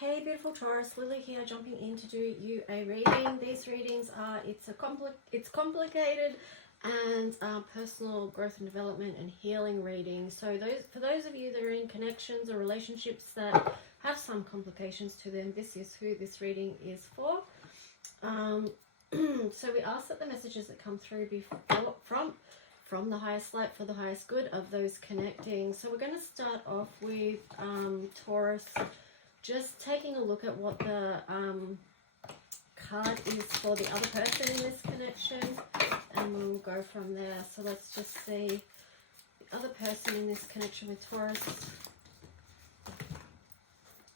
Hey beautiful Taurus, Lily here, jumping in to do you a reading. These readings are, it's complicated and personal growth and development and healing reading. So for those of you that are in connections or relationships that have some complications to them, this is who this reading is for. So we ask that the messages that come through be from the highest light for the highest good of those connecting. So we're going to start off with Taurus, just taking a look at what the card is for the other person in this connection, and we'll go from there. So let's just see the other person in this connection with Taurus.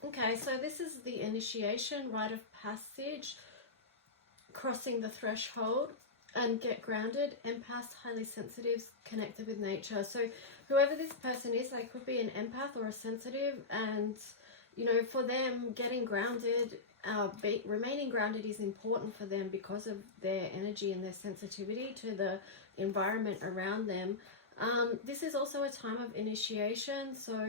Okay, so this is the initiation, rite of passage, crossing the threshold, and get grounded, empath, highly sensitive, connected with nature. So whoever this person is, they could be an empath or a sensitive, and you know, for them, getting grounded, remaining grounded is important for them because of their energy and their sensitivity to the environment around them. This is also a time of initiation, so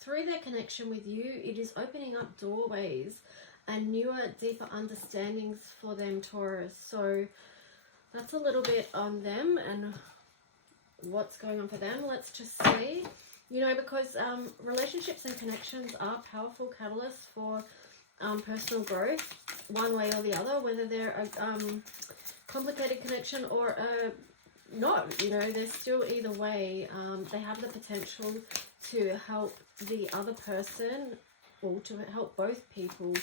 through their connection with you, it is opening up doorways and newer, deeper understandings for them, Taurus. So that's a little bit on them and what's going on for them. Let's just see. You know, because relationships and connections are powerful catalysts for personal growth, one way or the other, whether they're a complicated connection or not. You know, they're still either way. They have the potential to help the other person, or to help both people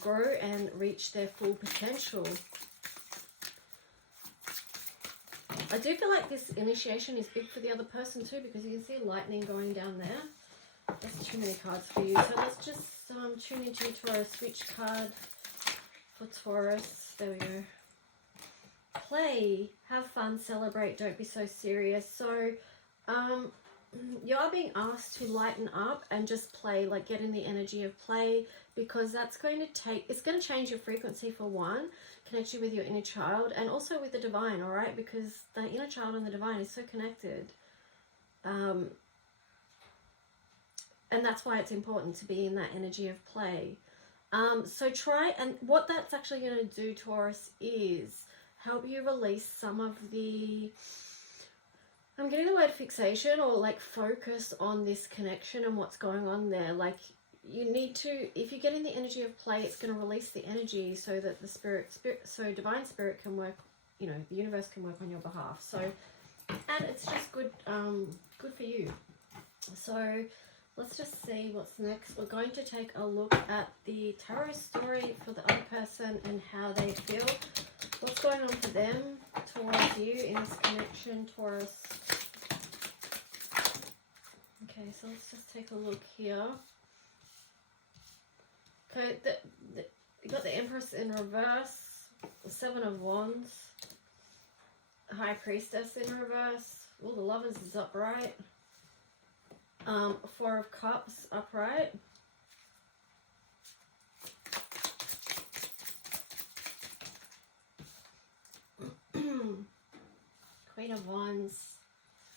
grow and reach their full potential. I do feel like this initiation is big for the other person too, because you can see lightning going down there. That's too many cards for you. So let's just tune into you, Taurus. Which card for Taurus? There we go. Play, have fun, celebrate, don't be so serious. So you are being asked to lighten up and just play, like get in the energy of play, because that's going to it's going to change your frequency for one, connect you with your inner child and also with the divine, all right? Because the inner child and the divine is so connected. And that's why it's important to be in that energy of play. So try, and what that's actually going to do, Taurus, is help you release some of the, I'm getting the word fixation, or like focus on this connection and what's going on there. Like you need to, if you get in the energy of play, it's going to release the energy so that the so divine spirit can work, you know, the universe can work on your behalf. So, and it's just good, good for you. So let's just see what's next. We're going to take a look at the tarot story for the other person and how they feel. What's going on for them towards you in this connection, Taurus? Okay, so let's just take a look here. Okay, you got the Empress in reverse, the Seven of Wands, High Priestess in reverse. Oh, the Lovers is upright. Four of Cups upright. Queen of Wands,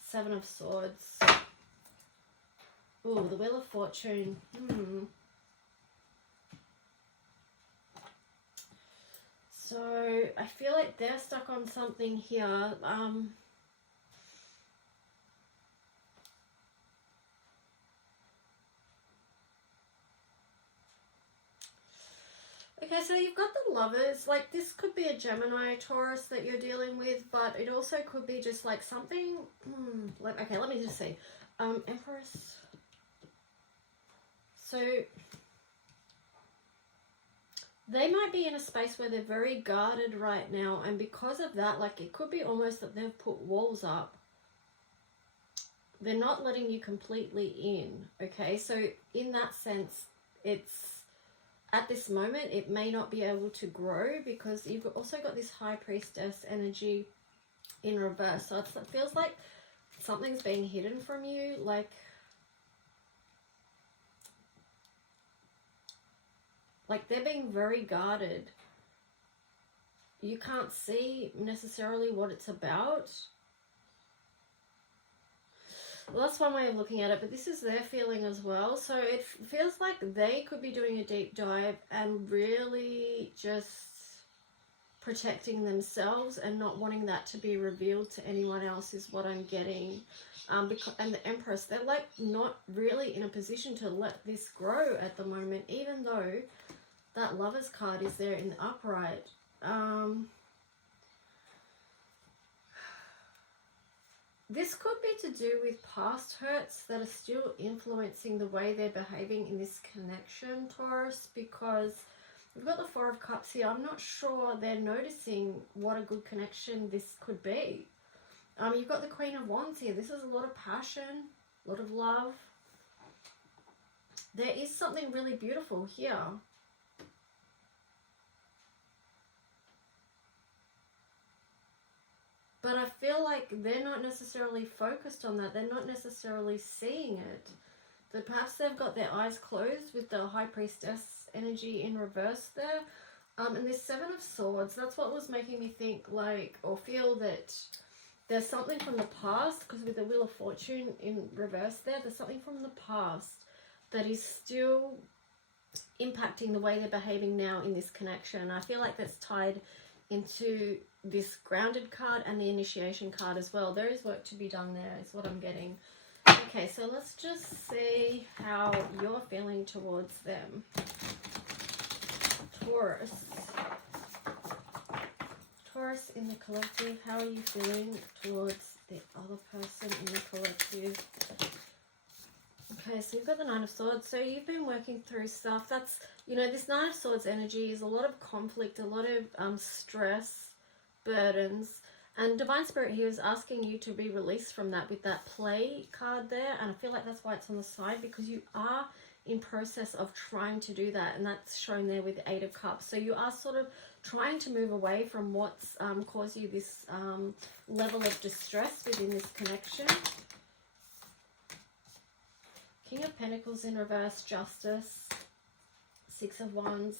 Seven of Swords. Oh, the Wheel of Fortune. So I feel like they're stuck on something here. Okay, so you've got the Lovers. Like this could be a Gemini, Taurus that you're dealing with, but it also could be just like something. Okay, let me just see. Empress. So they might be in a space where they're very guarded right now, and because of that, like it could be almost that they've put walls up. They're not letting you completely in, okay? So in that sense, it's, at this moment, it may not be able to grow because you've also got this High Priestess energy in reverse. So it feels like something's being hidden from you, like they're being very guarded. You can't see necessarily what it's about. Well, that's one way of looking at it, but this is their feeling as well. So it feels like they could be doing a deep dive and really just protecting themselves and not wanting that to be revealed to anyone else is what I'm getting. Because, and the Empress, they're like not really in a position to let this grow at the moment, even though that Lovers card is there in the upright. This could be to do with past hurts that are still influencing the way they're behaving in this connection, Taurus, because we've got the Four of Cups here. I'm not sure they're noticing what a good connection this could be. You've got the Queen of Wands here. This is a lot of passion, a lot of love. There is something really beautiful here. But I feel like they're not necessarily focused on that. They're not necessarily seeing it. That perhaps they've got their eyes closed with the High Priestess energy in reverse there. And this Seven of Swords, that's what was making me think like, or feel that there's something from the past, because with the Wheel of Fortune in reverse there's something from the past that is still impacting the way they're behaving now in this connection. I feel like that's tied into this Grounded card and the Initiation card as well. There is work to be done there, is what I'm getting. Okay, so let's just see how you're feeling towards them. Taurus. Taurus in the collective, how are you feeling towards the other person in the collective? Okay, so you've got the Nine of Swords. So you've been working through stuff. That's, you know, this Nine of Swords energy is a lot of conflict, a lot of stress, burdens. And Divine Spirit here is asking you to be released from that with that play card there. And I feel like that's why it's on the side, because you are in process of trying to do that. And that's shown there with the Eight of Cups. So you are sort of trying to move away from what's caused you this level of distress within this connection. King of Pentacles in reverse, Justice, Six of Wands.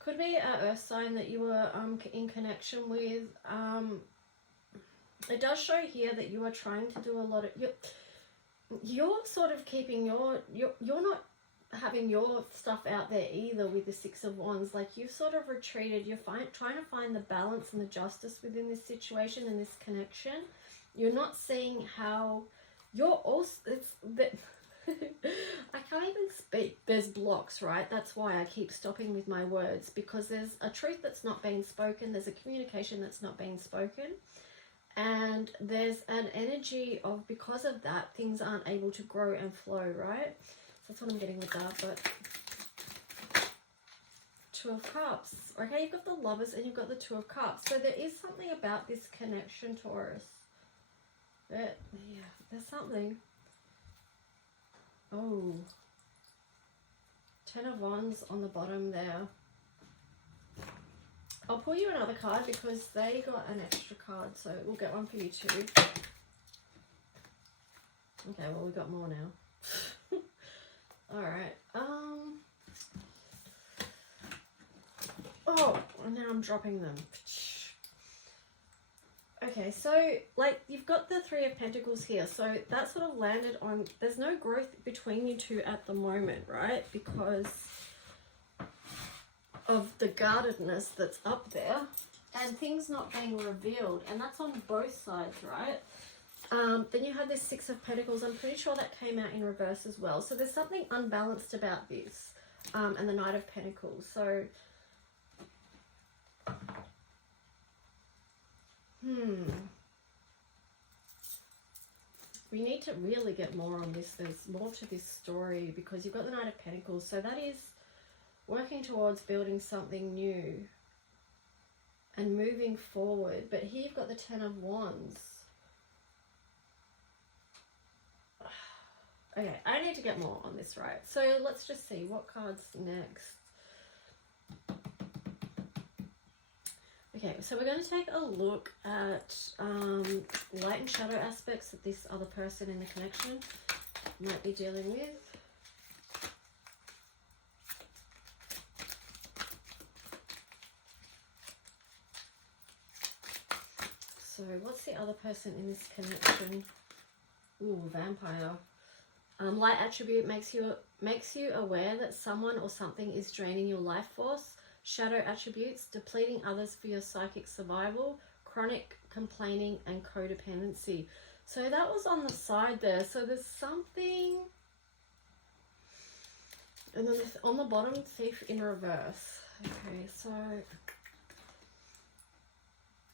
Could be an earth sign that you were in connection with. It does show here that you are trying to do a lot of... You're sort of keeping you're not having your stuff out there either with the Six of Wands. Like, you've sort of retreated. You're trying to find the balance and the justice within this situation and this connection. You're not seeing how you're also... I can't even speak. There's blocks, right? That's why I keep stopping with my words, because there's a truth that's not being spoken. There's a communication that's not being spoken. And there's an energy of, because of that, things aren't able to grow and flow, right? So that's what I'm getting with that. But Two of Cups. Okay, you've got the Lovers and you've got the Two of Cups. So there is something about this connection, Taurus. Yeah, there's something. Oh, Ten of Wands on the bottom there. I'll pull you another card because they got an extra card, so we'll get one for you too. Okay, well, we got more now. Alright, oh, now I'm dropping them. Okay, so, like, you've got the Three of Pentacles here, so that sort of landed on, there's no growth between you two at the moment, right? Because of the guardedness that's up there, and things not being revealed, and that's on both sides, right? Then you have this Six of Pentacles. I'm pretty sure that came out in reverse as well. So there's something unbalanced about this, and the Knight of Pentacles. So, we need to really get more on this. There's more to this story, because you've got the Knight of Pentacles. So that is working towards building something new and moving forward. But here you've got the Ten of Wands. Okay, I need to get more on this, right? So let's just see what cards next. Okay, so we're going to take a look at light and shadow aspects that this other person in the connection might be dealing with. So what's the other person in this connection? Ooh, vampire. Light attribute makes you aware that someone or something is draining your life force. Shadow attributes, depleting others for your psychic survival, chronic complaining, and codependency. So that was on the side there. So there's something. And then on the bottom, thief in reverse. Okay, so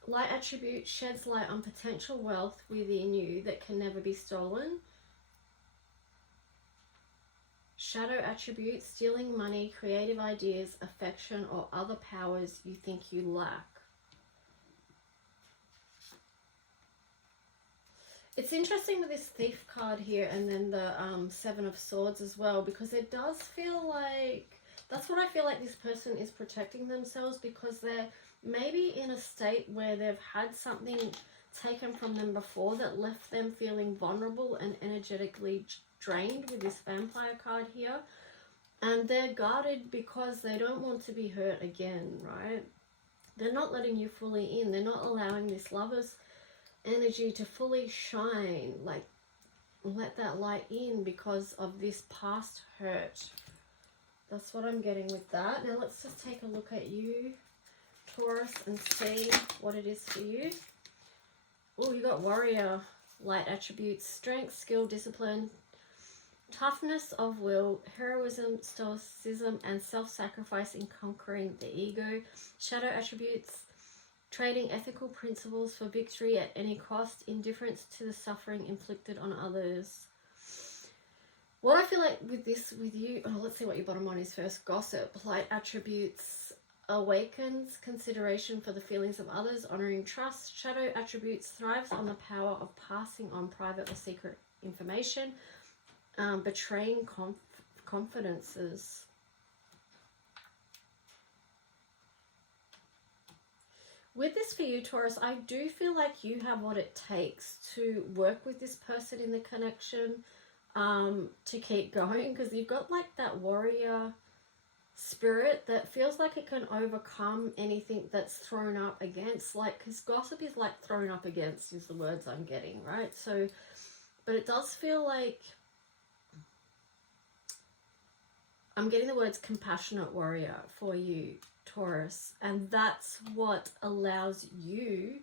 light attribute sheds light on potential wealth within you that can never be stolen. Shadow attribute, stealing money, creative ideas, affection, or other powers you think you lack. It's interesting with this thief card here and then the Seven of Swords as well, because it does feel like, that's what I feel like this person is protecting themselves, because they're maybe in a state where they've had something taken from them before that left them feeling vulnerable and energetically drained with this vampire card here. And they're guarded because they don't want to be hurt again, right? They're not letting you fully in. They're not allowing this lover's energy to fully shine, like let that light in because of this past hurt. That's what I'm getting with that. Now let's just take a look at you, Taurus, and see what it is for you. Oh, you got warrior. Light attributes, strength, skill, discipline, toughness of will, heroism, stoicism, and self-sacrifice in conquering the ego. Shadow attributes, trading ethical principles for victory at any cost, indifference to the suffering inflicted on others. What I feel like with this, with you, oh, let's see what your bottom one is first. Gossip. Light attributes, awakens consideration for the feelings of others, honoring trust. Shadow attributes, thrives on the power of passing on private or secret information, betraying confidences. With this for you, Taurus, I do feel like you have what it takes to work with this person in the connection, to keep going, because you've got like that warrior spirit that feels like it can overcome anything that's thrown up against, like, because gossip is like thrown up against is the words I'm getting, right? So, but it does feel like I'm getting the words compassionate warrior for you, Taurus, and that's what allows you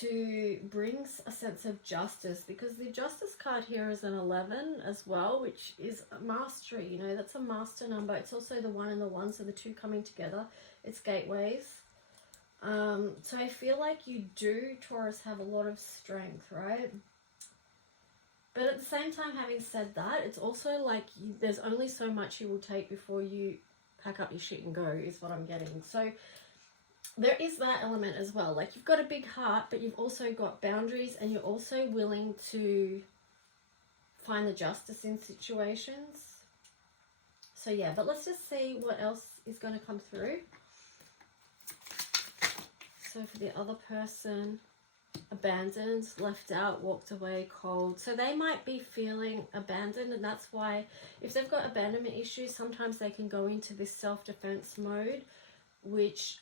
to bring a sense of justice, because the justice card here is an 11 as well, which is mastery. You know, that's a master number. It's also the 1 and the 1, so the 2 coming together, it's gateways. So I feel like you do, Taurus, have a lot of strength, right? But at the same time, having said that, it's also like there's only so much you will take before you pack up your shit and go, is what I'm getting. So there is that element as well. Like, you've got a big heart, but you've also got boundaries, and you're also willing to find the justice in situations. So yeah, but let's just see what else is going to come through. So for the other person, abandoned, left out, walked away, cold. So they might be feeling abandoned, and that's why if they've got abandonment issues, sometimes they can go into this self-defense mode, which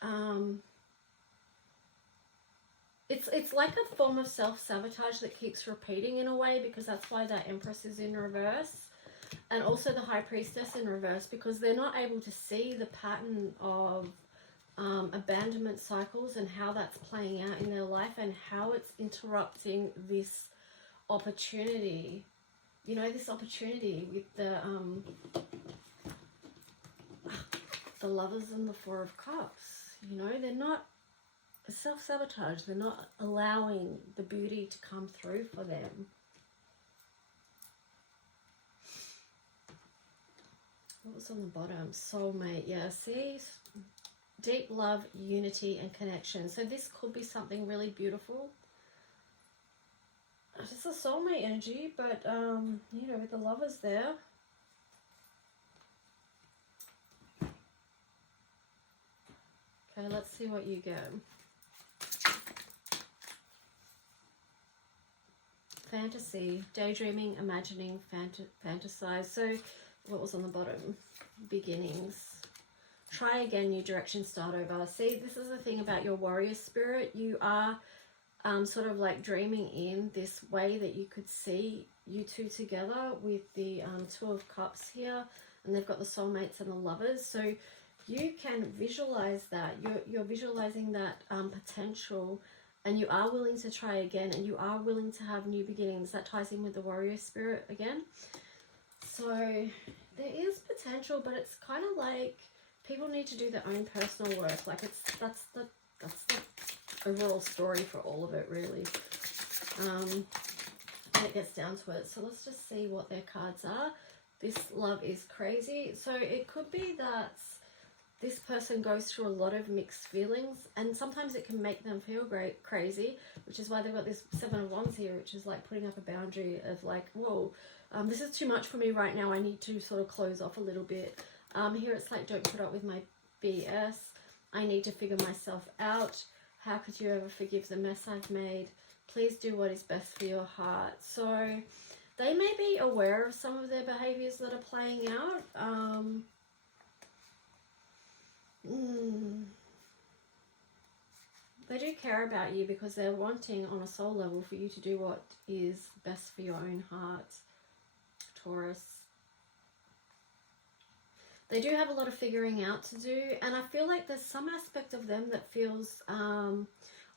it's like a form of self-sabotage that keeps repeating in a way, because that's why that Empress is in reverse, and also the High Priestess in reverse, because they're not able to see the pattern of abandonment cycles and how that's playing out in their life and how it's interrupting this opportunity. You know, this opportunity with the Lovers and the Four of Cups. You know, they're not self-sabotage. They're not allowing the beauty to come through for them. What was on the bottom? Soulmate. Yeah, see? Deep love, unity, and connection. So this could be something really beautiful. It's a soulmate energy, but, you know, with the Lovers there. Okay, let's see what you get. Fantasy, daydreaming, imagining, fantasize. So what was on the bottom? Beginnings. Try again, new direction, start over. See, this is the thing about your warrior spirit. You are sort of like dreaming in this way that you could see you two together with the Two of Cups here, and they've got the soulmates and the lovers. So you can visualize that. You're visualizing that potential, and you are willing to try again, and you are willing to have new beginnings. That ties in with the warrior spirit again. So there is potential, but it's kind of like people need to do their own personal work. Like that's the overall story for all of it, really. When it gets down to it. So let's just see what their cards are. This love is crazy. So it could be that this person goes through a lot of mixed feelings, and sometimes it can make them feel crazy, which is why they've got this Seven of Wands here, which is like putting up a boundary of like, whoa, this is too much for me right now. I need to sort of close off a little bit. Here it's like, don't put up with my BS. I need to figure myself out. How could you ever forgive the mess I've made? Please do what is best for your heart. So they may be aware of some of their behaviors that are playing out. They do care about you because they're wanting on a soul level for you to do what is best for your own heart, Taurus. They do have a lot of figuring out to do, and I feel like there's some aspect of them that feels, I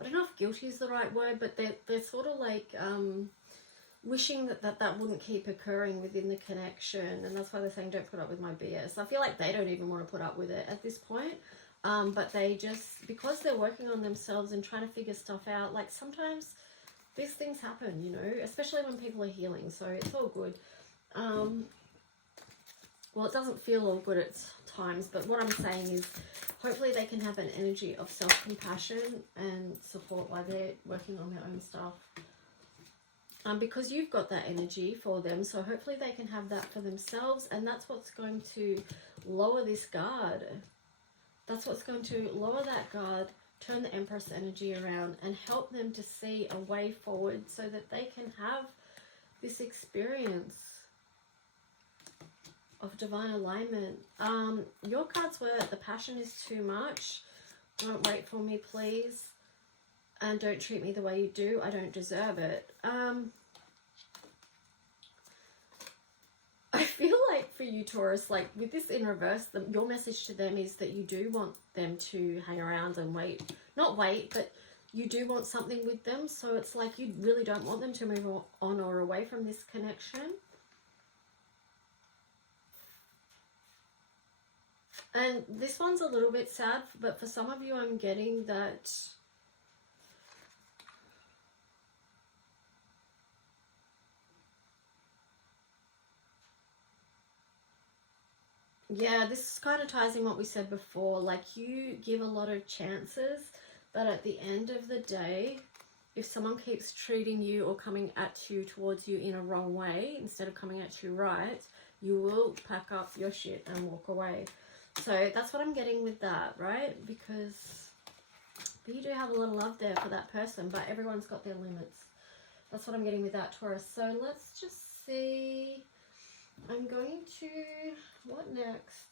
don't know if guilty is the right word, but they're sort of like wishing that wouldn't keep occurring within the connection, and that's why they're saying don't put up with my BS. I feel like they don't even want to put up with it at this point, but they just, because they're working on themselves and trying to figure stuff out, like sometimes these things happen, you know, especially when people are healing, so it's all good. Well, it doesn't feel all good at times, but what I'm saying is hopefully they can have an energy of self-compassion and support while they're working on their own stuff. Because you've got that energy for them, so hopefully they can have that for themselves, and that's what's going to lower this guard. That's what's going to lower that guard, turn the Empress energy around, and help them to see a way forward so that they can have this experience of divine alignment. Your cards were, the passion is too much. Don't wait for me, please. And don't treat me the way you do. I don't deserve it. I feel like for you, Taurus, like with this in reverse, your message to them is that you do want them to hang around and wait. Not wait, but you do want something with them. So it's like you really don't want them to move on or away from this connection. And this one's a little bit sad, but for some of you, I'm getting that yeah, this kind of ties in what we said before. Like you give a lot of chances, but at the end of the day, if someone keeps treating you or coming at you towards you in a wrong way, instead of coming at you right, you will pack up your shit and walk away. So that's what I'm getting with that, right? Because you do have a lot of love there for that person, but everyone's got their limits. That's what I'm getting with that, Taurus. So let's just see. I'm going to, what next?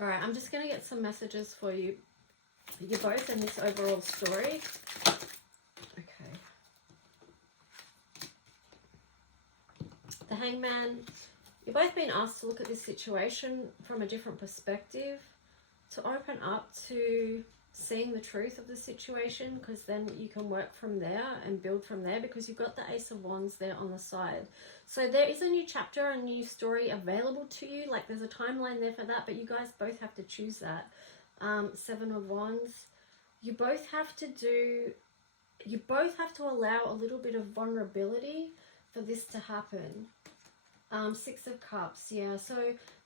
All right, I'm just going to get some messages for you. You're both in this overall story. Okay. The Hangman. You've both been asked to look at this situation from a different perspective, to open up to seeing the truth of the situation, because then you can work from there and build from there, because you've got the Ace of Wands there on the side. So there is a new chapter, a new story available to you. Like there's a timeline there for that, but you guys both have to choose that. Seven of Wands. You both have to allow a little bit of vulnerability for this to happen. Six of Cups, yeah. So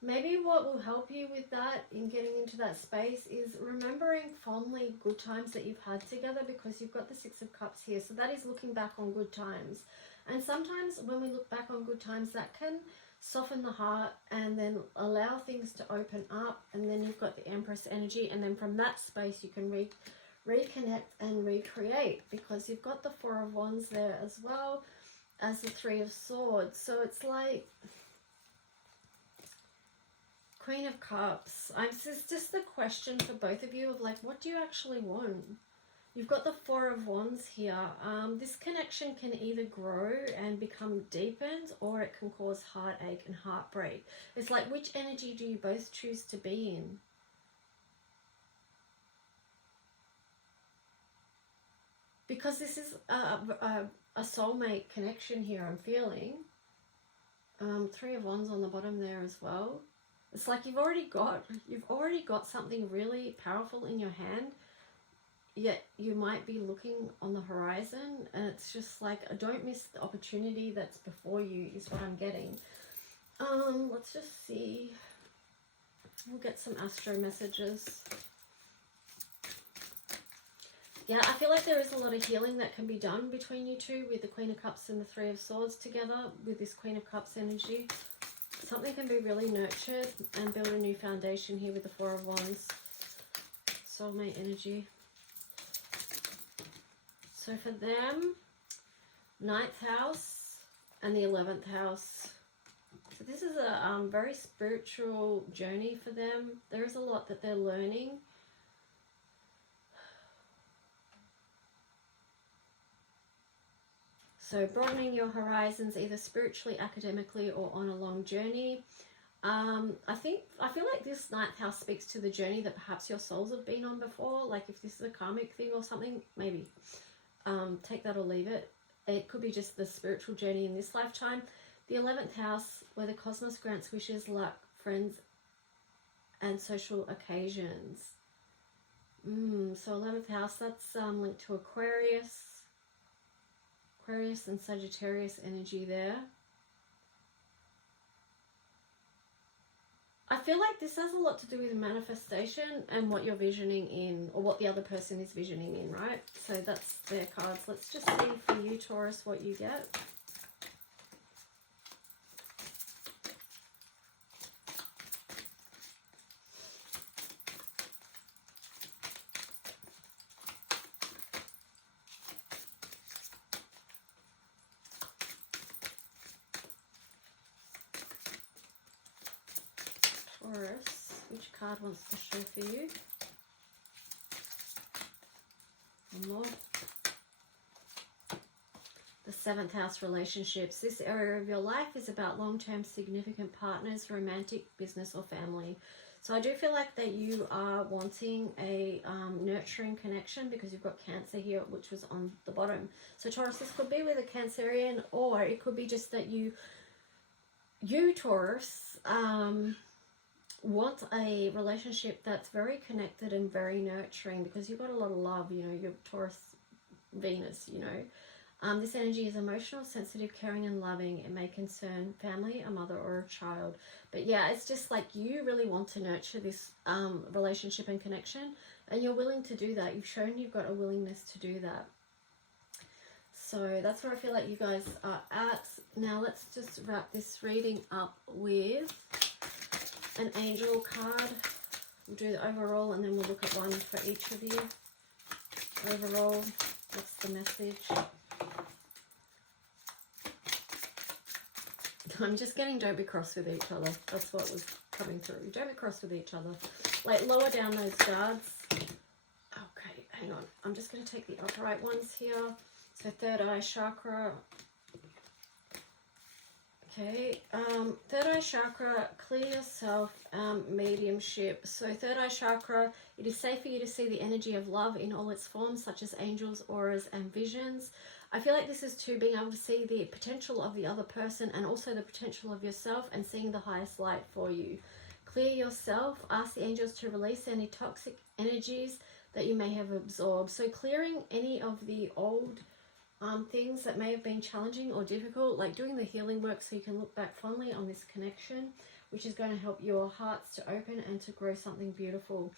maybe what will help you with that in getting into that space is remembering fondly good times that you've had together, because you've got the Six of Cups here. So that is looking back on good times. And sometimes when we look back on good times, that can soften the heart and then allow things to open up. And then you've got the Empress energy. And then from that space, you can reconnect and recreate, because you've got the Four of Wands there as well as the Three of Swords. So it's like Queen of Cups. This is just the question for both of you of like, what do you actually want? You've got the Four of Wands here. This connection can either grow and become deepened, or it can cause heartache and heartbreak. It's like, which energy do you both choose to be in? Because this is a soulmate connection here, I'm feeling. Three of Wands on the bottom there as well. It's like you've already got something really powerful in your hand, yet you might be looking on the horizon, and it's just like, don't miss the opportunity that's before you is what I'm getting. Let's just see. We'll get some astro messages. Yeah, I feel like there is a lot of healing that can be done between you two with the Queen of Cups and the Three of Swords together with this Queen of Cups energy. Something can be really nurtured and build a new foundation here with the Four of Wands. Soulmate energy. So for them, 9th house and the 11th house. So this is a very spiritual journey for them. There is a lot that they're learning. So broadening your horizons, either spiritually, academically, or on a long journey. I feel like this 9th house speaks to the journey that perhaps your souls have been on before. Like if this is a karmic thing or something, maybe take that or leave it. It could be just the spiritual journey in this lifetime. The 11th house, where the cosmos grants wishes, luck, friends, and social occasions. So 11th house, that's linked to Aquarius and Sagittarius energy there. I feel like this has a lot to do with manifestation and what you're visioning in, or what the other person is visioning in, right? So that's their cards. Let's just see for you, Taurus, what you get. Taurus, which card wants to show for you? One more. The 7th house, relationships. This area of your life is about long-term significant partners, romantic, business, or family. So I do feel like that you are wanting a nurturing connection, because you've got Cancer here, which was on the bottom. So Taurus, this could be with a Cancerian, or it could be just that you Taurus, want a relationship that's very connected and very nurturing, because you've got a lot of love, you know, you're Taurus Venus, you know. This energy is emotional, sensitive, caring, and loving. It may concern family, a mother, or a child. But yeah, it's just like you really want to nurture this relationship and connection, and you're willing to do that. You've shown you've got a willingness to do that. So that's where I feel like you guys are at. Now let's just wrap this reading up with an angel card. We'll do the overall, and then we'll look at one for each of you. Overall, what's the message? I'm just getting don't be cross with each other. That's what was coming through. Don't be cross with each other. Like, lower down those guards. Okay, hang on. I'm just going to take the upright ones here. So third eye chakra. Okay, third eye chakra, clear yourself, mediumship. So third eye chakra, it is safe for you to see the energy of love in all its forms, such as angels, auras, and visions. I feel like this is too, being able to see the potential of the other person and also the potential of yourself, and seeing the highest light for you. Clear yourself. Ask the angels to release any toxic energies that you may have absorbed. So clearing any of the old things that may have been challenging or difficult, like doing the healing work so you can look back fondly on this connection, which is going to help your hearts to open and to grow something beautiful.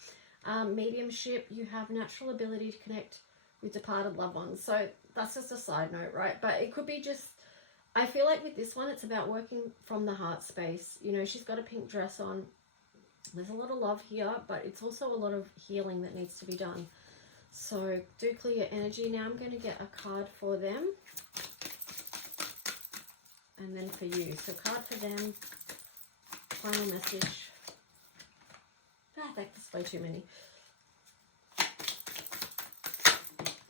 Mediumship, you have natural ability to connect with departed loved ones. So that's just a side note, right? But it could be just, I feel like with this one, it's about working from the heart space. You know, she's got a pink dress on. There's a lot of love here, but it's also a lot of healing that needs to be done. So do clear your energy. Now I'm going to get a card for them, and then for you. So card for them, final message that's way too many.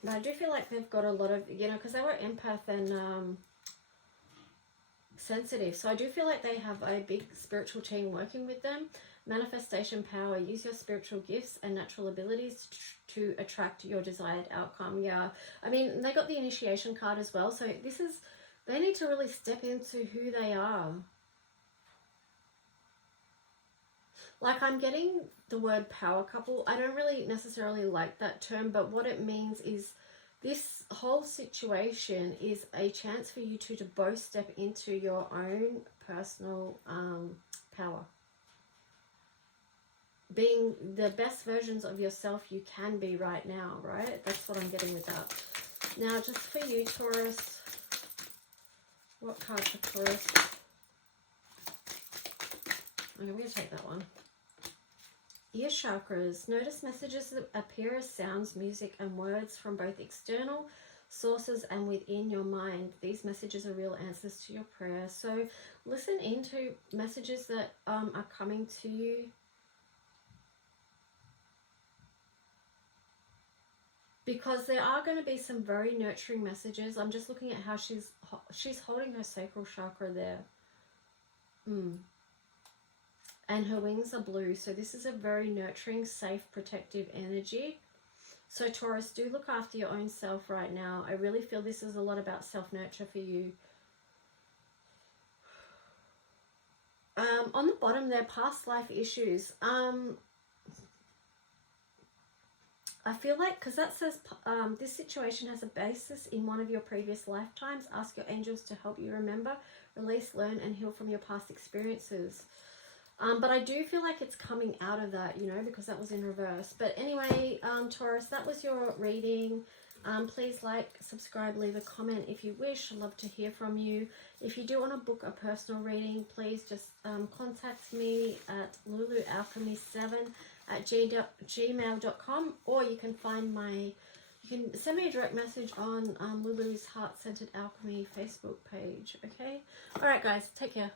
But I do feel like they've got a lot of, you know, because they were empath and sensitive. So I do feel like they have a big spiritual team working with them. Manifestation power. Use your spiritual gifts and natural abilities to attract your desired outcome. Yeah. I mean, they got the initiation card as well. So this is, they need to really step into who they are. Like, I'm getting the word power couple. I don't really necessarily like that term, but what it means is this whole situation is a chance for you to both step into your own personal power. Being the best versions of yourself you can be right now, right? That's what I'm getting with that. Now, just for you, Taurus, what card for Taurus? Okay, I'm going to take that one. Ear chakras. Notice messages that appear as sounds, music, and words from both external sources and within your mind. These messages are real answers to your prayers. So listen into messages that are coming to you. Because there are going to be some very nurturing messages. I'm just looking at how she's holding her sacral chakra there. And her wings are blue. So this is a very nurturing, safe, protective energy. So Taurus, do look after your own self right now. I really feel this is a lot about self-nurture for you. On the bottom there, past life issues. I feel like, because that says this situation has a basis in one of your previous lifetimes. Ask your angels to help you remember, release, learn, and heal from your past experiences. But I do feel like it's coming out of that, you know, because that was in reverse. But anyway, Taurus, that was your reading. Please like, subscribe, leave a comment if you wish. I'd love to hear from you. If you do want to book a personal reading, please just contact me at lulualchemy7@gmail.com, or you can find you can send me a direct message on Lulu's Heart Centered Alchemy Facebook page, okay? All right, guys, take care.